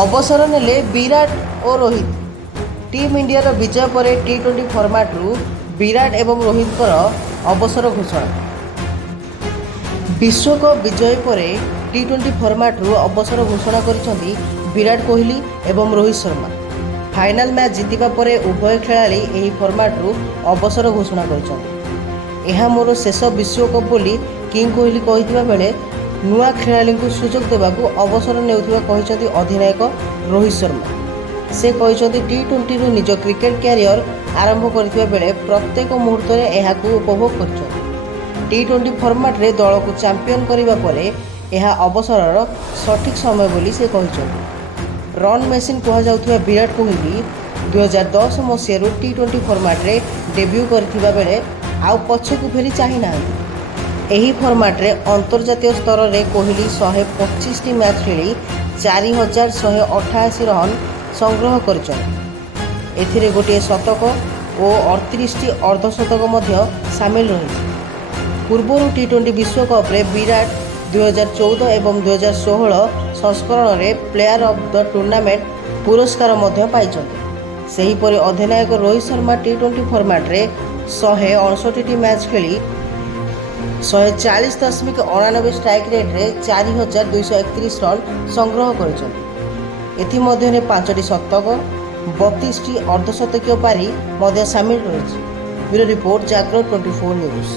ଅବସର ନେଲେ ବିରାଟ ଓ ରୋହିତ। ଟିମ୍ ଇଣ୍ଡିଆର ବିଜୟ ପରେ ଟି20 ଫର୍ମାଟ୍ରୁ ବିରାଟ ଏବଂ ରୋହିତଙ୍କର ଅବସର ଘୋଷଣା। ବିଶ୍ୱକପ୍ ବିଜୟ ପରେ ଟି20 ଫର୍ମାଟ୍ରୁ ଅବସର ଘୋଷଣା କରିଛନ୍ତି ବିରାଟ କୋହଲି ଏବଂ ରୋହିତ ଶର୍ମା। ଫାଇନାଲ୍ ମ୍ୟାଚ୍ ଜିତିବା ପରେ ଉଭୟ ଖେଳାଳି ଏହି ଫର୍ମାଟ୍ରୁ ଅବସର ଘୋଷଣା କରିଛନ୍ତି। ଏହା ମୋର ଶେଷ ବିଶ୍ୱକପ୍ ବୋଲି କିଙ୍ଗ କୋହଲି କହିଥିବା ବେଳେ ନୂଆ ଖେଳାଳିଙ୍କୁ ସୁଯୋଗ ଦେବାକୁ ଅବସର ନେଉଥିବା କହିଛନ୍ତି ଅଧିନାୟକ ରୋହିତ ଶର୍ମା। ସେ କହିଛନ୍ତି ଟି20ରୁ ନିଜ କ୍ରିକେଟ୍ କ୍ୟାରିୟର ଆରମ୍ଭ କରିଥିବା ବେଳେ ପ୍ରତ୍ୟେକ ମୁହୂର୍ତ୍ତରେ ଏହାକୁ ଉପଭୋଗ କରିଛନ୍ତି। ଟି20 ଫର୍ମାଟ୍ରେ ଦଳକୁ ଚାମ୍ପିୟନ କରିବା ପରେ ଏହା ଅବସରର ସଠିକ୍ ସମୟ ବୋଲି ସେ କହିଛନ୍ତି। ରନ୍ ମେସିନ୍ କୁହାଯାଉଥିବା ବିରାଟ କୋହଲି 2010 ମସିହାରୁ ଟି20 ଫର୍ମାଟ୍ରେ ଡେବ୍ୟୁ କରିଥିବା ବେଳେ ଆଉ ପଛକୁ ଫେରି ଚାହିଁନାହାନ୍ତି। ଏହି ଫର୍ମାଟ୍ରେ ଅନ୍ତର୍ଜାତୀୟ ସ୍ତରରେ କୋହଲି 125ଟି ମ୍ୟାଚ୍ ଖେଳି 4188 ରନ୍ ସଂଗ୍ରହ କରିଛନ୍ତି। ଏଥିରେ ଗୋଟିଏ ଶତକ ଓ 38ଟି ଅର୍ଦ୍ଧଶତକ ମଧ୍ୟ ସାମିଲ ରହିଛି। ପୂର୍ବରୁ ଟି20 ବିଶ୍ୱକପ୍ରେ ବିରାଟ 2014 ଏବଂ 2016 ସଂସ୍କରଣରେ ପ୍ଲେୟାର ଅଫ୍ ଦ ଟୁର୍ଣ୍ଣାମେଣ୍ଟ ପୁରସ୍କାର ମଧ୍ୟ ପାଇଛନ୍ତି। ସେହିପରି ଅଧିନାୟକ ରୋହିତ ଶର୍ମା ଟି20 ଫର୍ମାଟ୍ରେ 169ଟି ମ୍ୟାଚ୍ ଖେଳି 140.89 ଷ୍ଟ୍ରାଇକ୍ ରେଟ୍ରେ 4231 ରନ୍ ସଂଗ୍ରହ କରିଛନ୍ତି। ଏଥିମଧ୍ୟରେ 5ଟି ଶତକ 32ଟି ଅର୍ଦ୍ଧଶତକୀୟ ପାରି ମଧ୍ୟ ସାମିଲ ରହିଛି। ବ୍ୟୁରୋ ରିପୋର୍ଟ, ଜାଗରଣ 24 ନ୍ୟୁଜ୍।